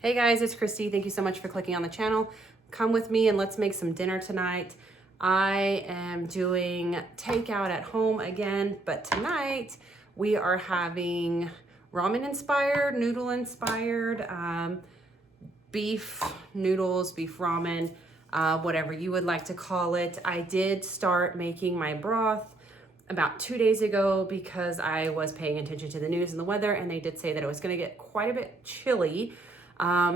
Hey guys, it's Christy. Thank you so much for clicking on the channel. Come with me and let's make some dinner tonight. I am doing takeout at home again, but tonight we are having ramen inspired, noodle inspired, beef noodles, beef ramen, whatever you would like to call it. I did start making my broth about 2 days ago because I was paying attention to the news and the weather, and they did say that it was going to get quite a bit chilly.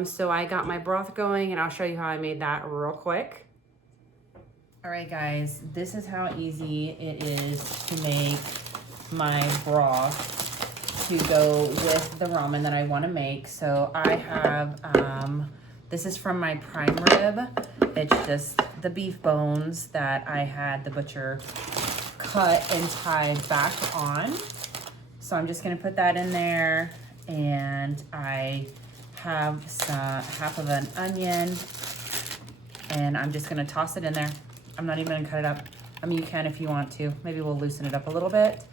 So I got my broth going and I'll show you how I made that real quick. All right, guys, this is how easy it is to make my broth to go with the ramen that I want to make. So I have, this is from my prime rib. It's just the beef bones that I had the butcher cut and tied back on. So I'm just going to put that in there, and I have half of an onion, and I'm just going to toss it in there. I'm not even going to cut it up. I mean, you can if you want to. Maybe we'll loosen it up a little bit.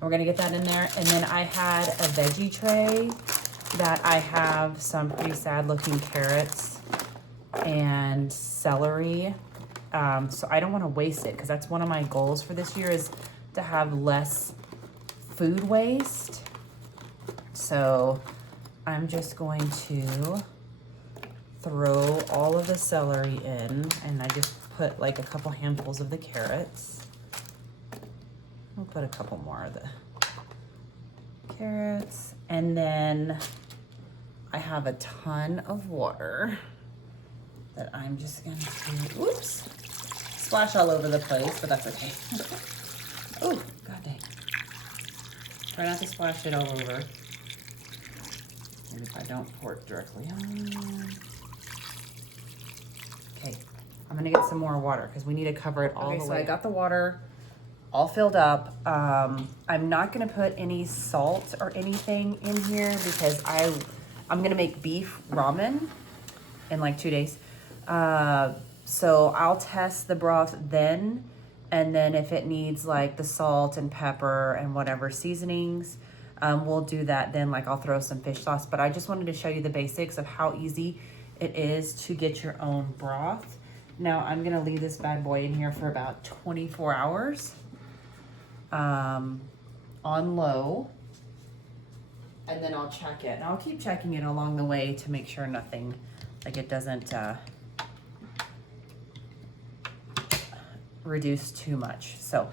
We're going to get that in there. And then I had a veggie tray that I have some pretty sad looking carrots and celery. So I don't want to waste it, because that's one of my goals for this year, is to have less food waste. So I'm just going to throw all of the celery in, and I just put like a couple handfuls of the carrots. I'll put a couple more of the carrots, and then I have a ton of water that I'm just going to, whoops, splash all over the place, but that's okay. Oh, god dang. Try not to splash it all over. And if I don't pour it directly on. Okay, I'm gonna get some more water because we need to cover it all the way. So I got the water all filled up. I'm not gonna put any salt or anything in here because I'm gonna make beef ramen in like 2 days. So I'll test the broth then, and then if it needs like the salt and pepper and whatever seasonings, we'll do that then. Like I'll throw some fish sauce, but I just wanted to show you the basics of how easy it is to get your own broth. Now I'm gonna leave this bad boy in here for about 24 hours on low, and then I'll check it. And I'll keep checking it along the way to make sure nothing, like it doesn't reduce too much. So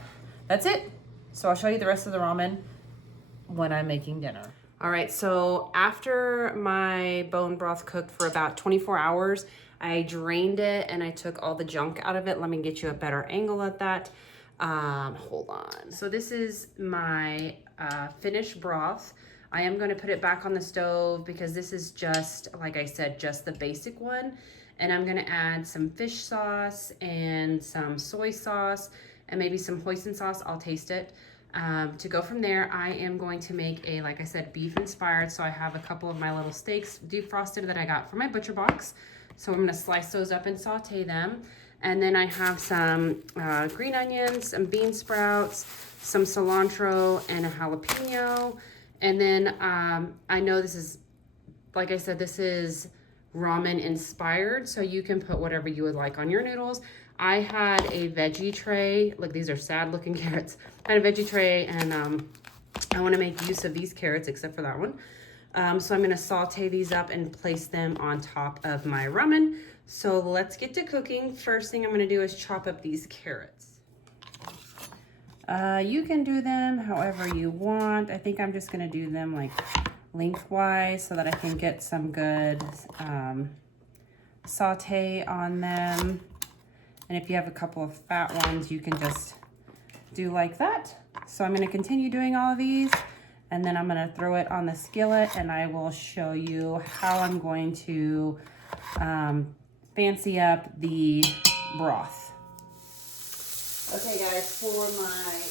that's it. So I'll show you the rest of the ramen when I'm making dinner. All right, so after my bone broth cooked for about 24 hours, I drained it and I took all the junk out of it. Let me get you a better angle at that. Hold on. So this is my finished broth. I am going to put it back on the stove because this is just, like I said, just the basic one. And I'm going to add some fish sauce and some soy sauce and maybe some hoisin sauce. I'll taste it. To go from there, I am going to make a, like I said, beef inspired. So I have a couple of my little steaks defrosted that I got from my butcher box. So I'm going to slice those up and saute them. And then I have some green onions, some bean sprouts, some cilantro, and a jalapeno. And then I know this is, like I said, this is ramen inspired, so you can put whatever you would like on your noodles. I had a veggie tray. Look, these are sad looking carrots. I had a veggie tray, and I want to make use of these carrots except for that one. So I'm going to saute these up and place them on top of my ramen. So let's get to cooking. First thing I'm going to do is chop up these carrots. You can do them however you want. I think I'm just going to do them like lengthwise so that I can get some good saute on them. And if you have a couple of fat ones, you can just do like that. So I'm going to continue doing all of these, and then I'm going to throw it on the skillet, and I will show you how I'm going to fancy up the broth. Okay guys, for my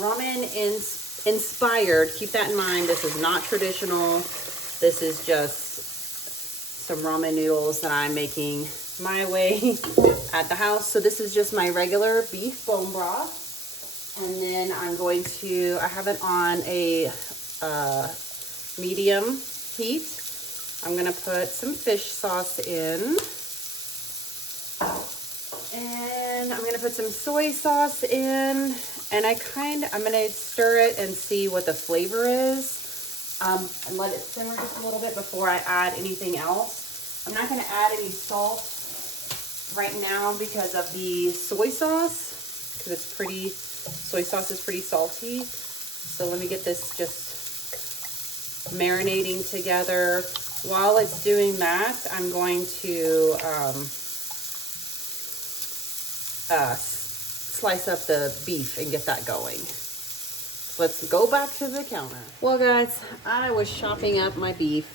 ramen inspired, keep that in mind, this is not traditional. This is just some ramen noodles that I'm making my way at the house. So this is just my regular beef bone broth. And then I'm going to, I have it on a medium heat. I'm gonna put some fish sauce in. And I'm gonna put some soy sauce in. And I'm gonna stir it and see what the flavor is. And let it simmer just a little bit before I add anything else. I'm not gonna add any salt right now because of the soy sauce, because soy sauce is pretty salty. So let me get this just marinating together. While it's doing that, I'm going to slice up the beef and get that going. Let's go back to the counter. Well guys, I was chopping up my beef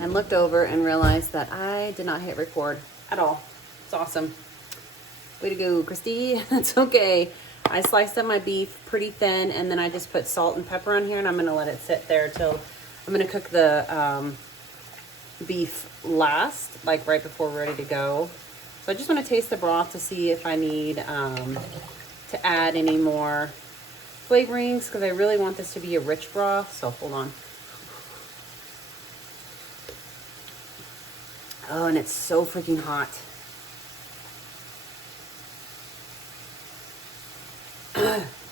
and looked over and realized that I did not hit record at all. It's awesome. Way to go, Christy. That's okay. I sliced up my beef pretty thin, and then I just put salt and pepper on here, and I'm gonna let it sit there till I'm gonna cook the beef last, like right before we're ready to go. So I just want to taste the broth to see if I need to add any more flavorings, because I really want this to be a rich broth. So hold on. Oh, and it's so freaking hot.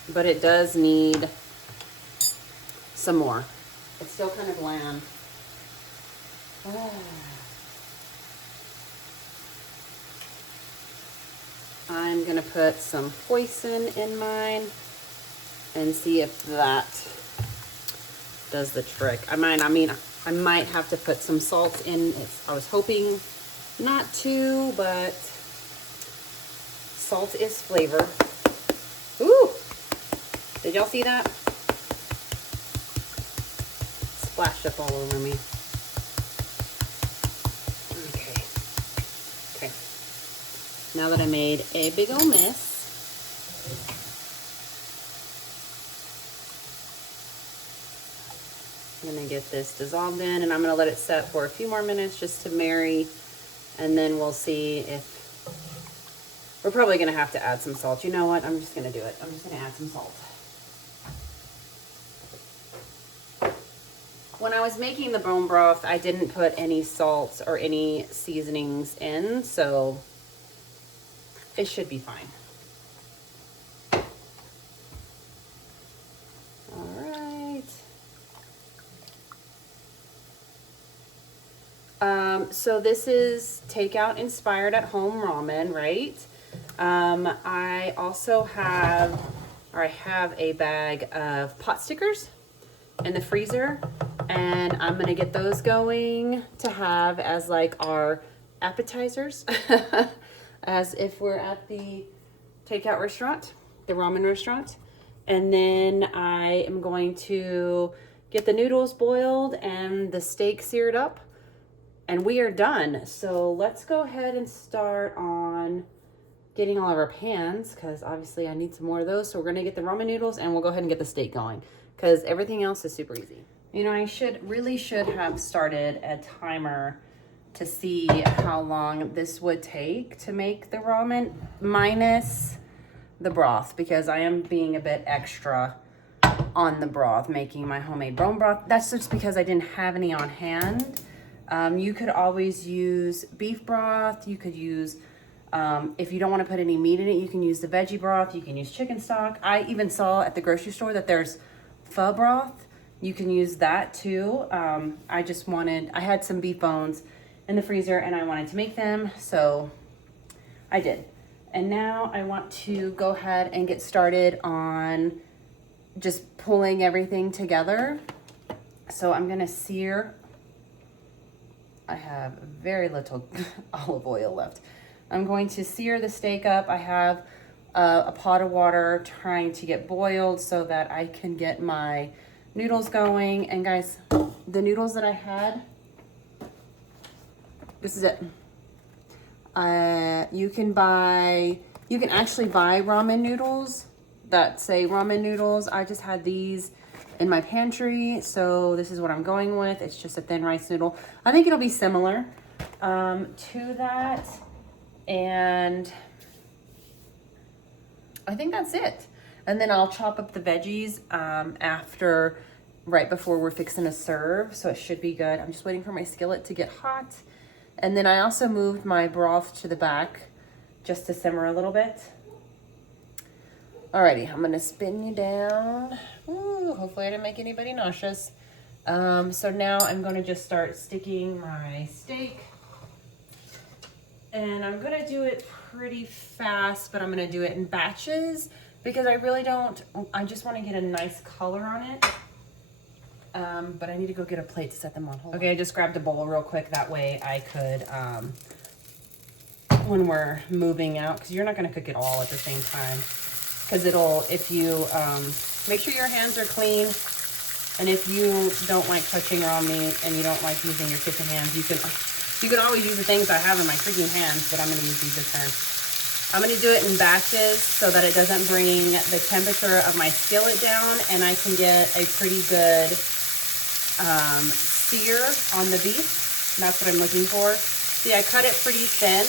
But it does need some more. It's still kind of bland. I'm gonna put some hoisin in mine and see if that does the trick. I might have to put some salt in. I was hoping not to, but salt is flavor. Ooh! Did y'all see that? Splashed up all over me. Okay. Now that I made a big old mess, I'm gonna get this dissolved in, and I'm gonna let it set for a few more minutes just to marry, and then we'll see if we're probably gonna have to add some salt. You know what? I'm just gonna do it. I'm just gonna add some salt. When I was making the bone broth, I didn't put any salt or any seasonings in, so it should be fine. All right. So this is takeout inspired at home ramen, right? I also have a bag of pot stickers in the freezer, and I'm gonna get those going to have as like our appetizers as if we're at the takeout restaurant, the ramen restaurant. And then I am going to get the noodles boiled and the steak seared up, and we are done. So let's go ahead and start on getting all of our pans, because obviously I need some more of those. So we're gonna get the ramen noodles and we'll go ahead and get the steak going, because everything else is super easy. You know, I really should have started a timer to see how long this would take to make the ramen, minus the broth, because I am being a bit extra on the broth, making my homemade bone broth. That's just because I didn't have any on hand. You could always use beef broth. You could use, if you don't want to put any meat in it, you can use the veggie broth. You can use chicken stock. I even saw at the grocery store that there's pho broth. You can use that too. I had some beef bones in the freezer and I wanted to make them, so I did. And now I want to go ahead and get started on just pulling everything together. So I'm gonna sear. I have very little olive oil left. I'm going to sear the steak up. I have a pot of water trying to get boiled so that I can get my noodles going. And guys, the noodles that I had, this is it. You can actually buy ramen noodles that say ramen noodles. I just had these in my pantry, so this is what I'm going with. It's just a thin rice noodle. I think it'll be similar to that, and I think that's it. And then I'll chop up the veggies after right before we're fixing to serve, so it should be good. I'm just waiting for my skillet to get hot. And then I also moved my broth to the back just to simmer a little bit. Alrighty, I'm gonna spin you down. Ooh, hopefully I didn't make anybody nauseous. So now I'm gonna just start sticking my steak. And I'm gonna do it pretty fast, but I'm gonna do it in batches because I just wanna get a nice color on it. But I need to go get a plate to set them on. Okay, I just grabbed a bowl real quick. That way I could, when we're moving out, because you're not gonna cook it all at the same time. Because if you, make sure your hands are clean. And if you don't like touching raw meat and you don't like using your kitchen hands, you can always use the things I have in my freaking hands, but I'm gonna use these this time. I'm gonna do it in batches so that it doesn't bring the temperature of my skillet down, and I can get a pretty good sear on the beef. That's what I'm looking for. See, I cut it pretty thin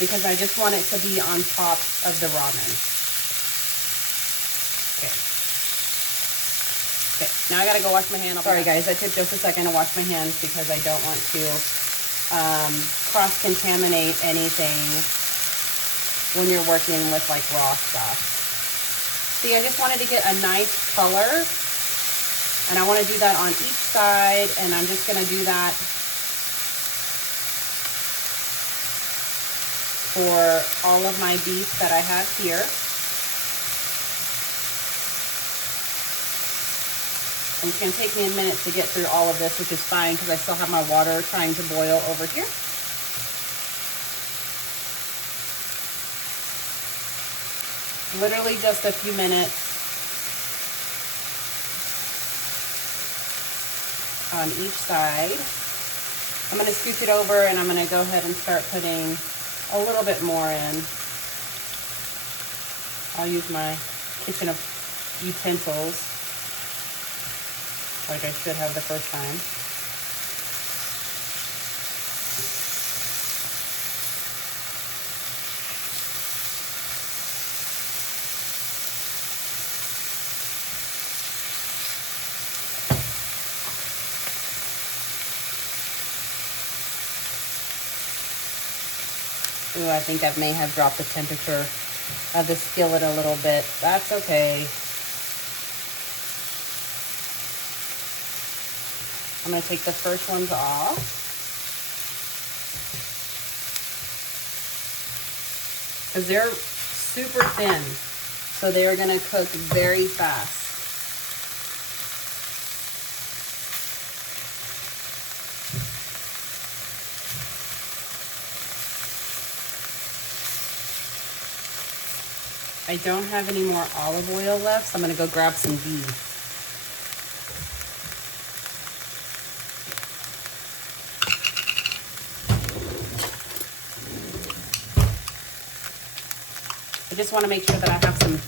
because I just want it to be on top of the ramen. Okay, now I gotta go wash my hands. Sorry guys, I took just a second to wash my hands because I don't want to cross-contaminate anything when you're working with like raw stuff. See, I just wanted to get a nice color, and I want to do that on each side, and I'm just gonna do that for all of my beef that I have here. And it's gonna take me a minute to get through all of this, which is fine because I still have my water trying to boil over here. Literally just a few minutes on each side. I'm gonna scooch it over and I'm gonna go ahead and start putting a little bit more in. I'll use my kitchen utensils like I should have the first time. Ooh, I think I may have dropped the temperature of the skillet a little bit. That's okay. I'm gonna take the first ones off. Because they're super thin, so they're gonna cook very fast. I don't have any more olive oil left, so I'm gonna go grab some ghee. I just want to make sure that I have some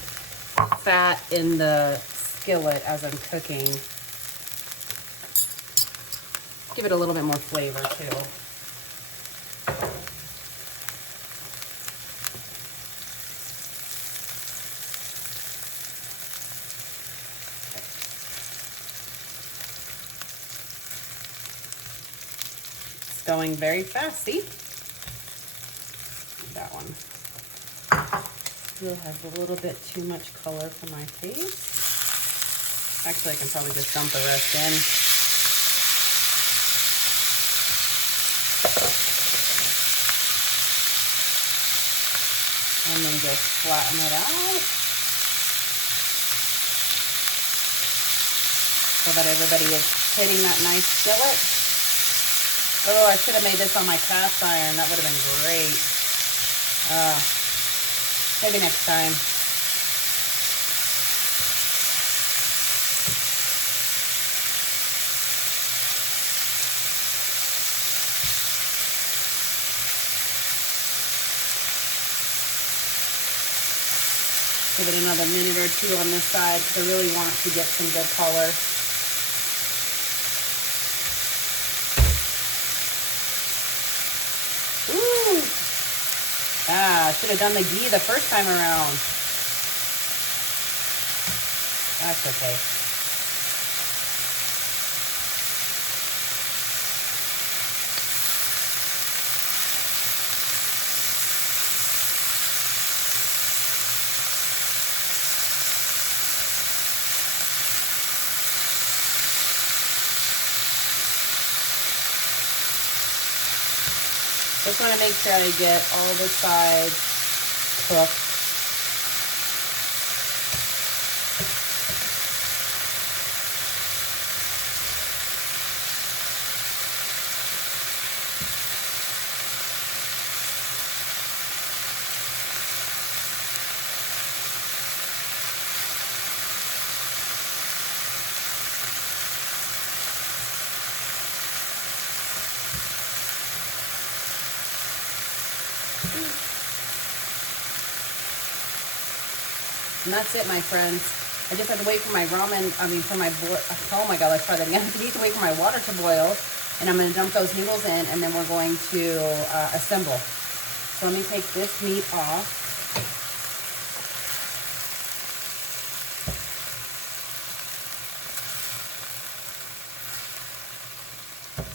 fat in the skillet as I'm cooking. Give it a little bit more flavor too. It's going very fast, see? That one. Still has a little bit too much color for my taste. Actually, I can probably just dump the rest in. And then just flatten it out so that everybody is hitting that nice skillet. Oh, I should have made this on my cast iron. That would have been great. Maybe next time. Give it another minute or two on this side because I really want to get some good color. Ooh! Ah, should have done the ghee the first time around. That's okay. Just want to make sure I get all the sides cooked. And that's it, my friends. I just have to wait for my ramen, oh my God, let's try that again. I need to wait for my water to boil, and I'm gonna dump those noodles in, and then we're going to assemble. So let me take this meat off.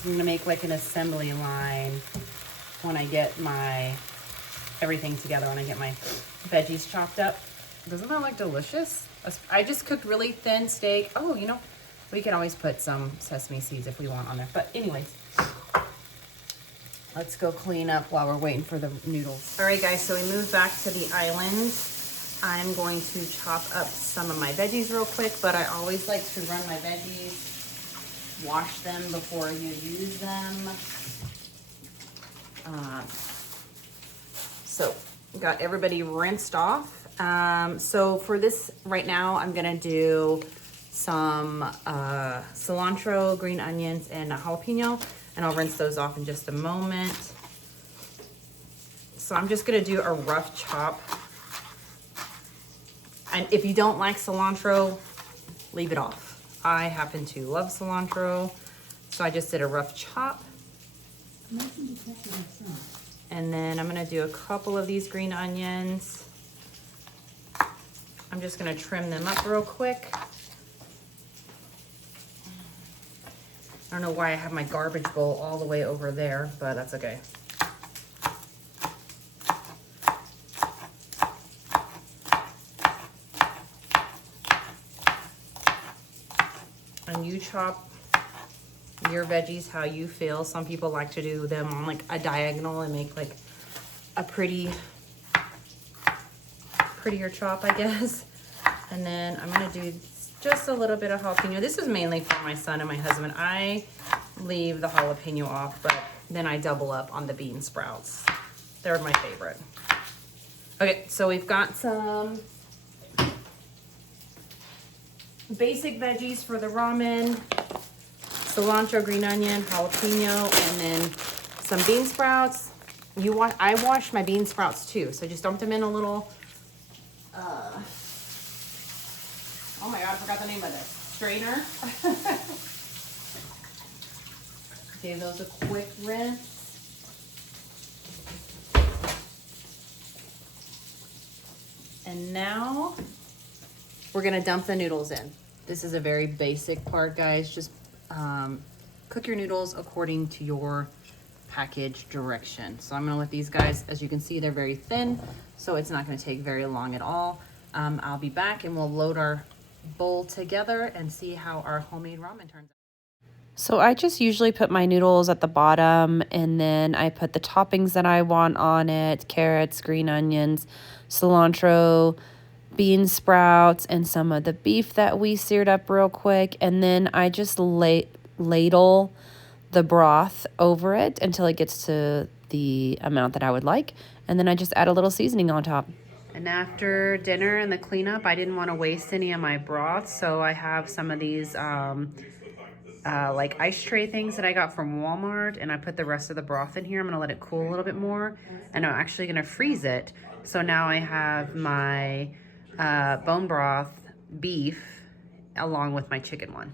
I'm gonna make like an assembly line when I get my everything together, when I get my veggies chopped up. Doesn't that look delicious? I just cooked really thin steak. Oh, you know, we can always put some sesame seeds if we want on there. But anyways, let's go clean up while we're waiting for the noodles. All right, guys, so we moved back to the island. I'm going to chop up some of my veggies real quick, but I always like to run my veggies, wash them before you use them. So got everybody rinsed off. So for this right now, I'm gonna do some cilantro, green onions, and a jalapeno, and I'll rinse those off in just a moment. So I'm just gonna do a rough chop. And if you don't like cilantro, leave it off. I happen to love cilantro, so I just did a rough chop. And then I'm gonna do a couple of these green onions. I'm just gonna trim them up real quick. I don't know why I have my garbage bowl all the way over there, but that's okay. And you chop your veggies how you feel. Some people like to do them on like a diagonal and make like a prettier chop, I guess. And then I'm gonna do just a little bit of jalapeno. This is mainly for my son and my husband. I leave the jalapeno off, but then I double up on the bean sprouts. They're my favorite. Okay, so we've got some basic veggies for the ramen. Cilantro, green onion, jalapeno, and then some bean sprouts. I wash my bean sprouts too, so just dump them in a little, oh my God, I forgot the name of this. Strainer. Give those a quick rinse. And now we're gonna dump the noodles in. This is a very basic part, guys. Just cook your noodles according to your package direction. So I'm gonna let these guys, as you can see, they're very thin, so it's not gonna take very long at all. I'll be back and we'll load our bowl together and see how our homemade ramen turns out. So I just usually put my noodles at the bottom, and then I put the toppings that I want on it: carrots, green onions, cilantro, bean sprouts, and some of the beef that we seared up real quick. And then I just ladle the broth over it until it gets to the amount that I would like. And then I just add a little seasoning on top. And after dinner and the cleanup, I didn't want to waste any of my broth, so I have some of these like ice tray things that I got from Walmart, and I put the rest of the broth in here. I'm gonna let it cool a little bit more, and I'm actually gonna freeze it. So now I have my bone broth beef along with my chicken one.